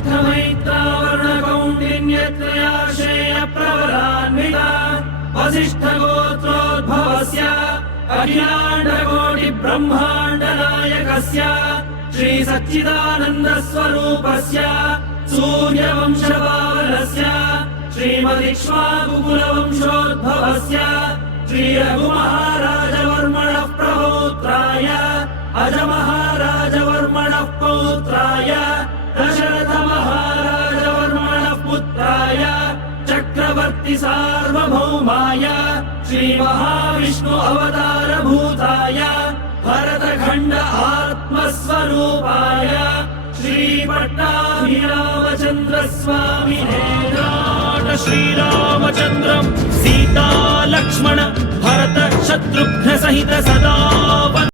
वसिष्ठमैत्रावरुणकौण्डिन्यत्रयाश्रेय प्रवरान्विता वसिष्ठगोत्रोद्भवस्य अखिलाण्डकोटिब्रह्माण्डनायकस्य श्री सच्चिदानन्दस्वरूपस्य सूर्यवंशपावनस्य श्रीमदिक्ष्वाकुकुलवंशोद्भवस्य श्री रघुमहाराजवर्मणः प्रपौत्राय अजमहाराजवर्मणः पौत्राय दशरथमहाराजवर्मणः पुत्राय चक्रवर्ति सार्वभौमाय श्री महाविष्णु अवतारभूताय भरतखण्ड आत्मस्वरूपाय श्री पट्टाभिरामचन्द्र स्वामिने श्रीरामचन्द्रं सीता लक्ष्मण भरत शत्रुघ्न सहित सदा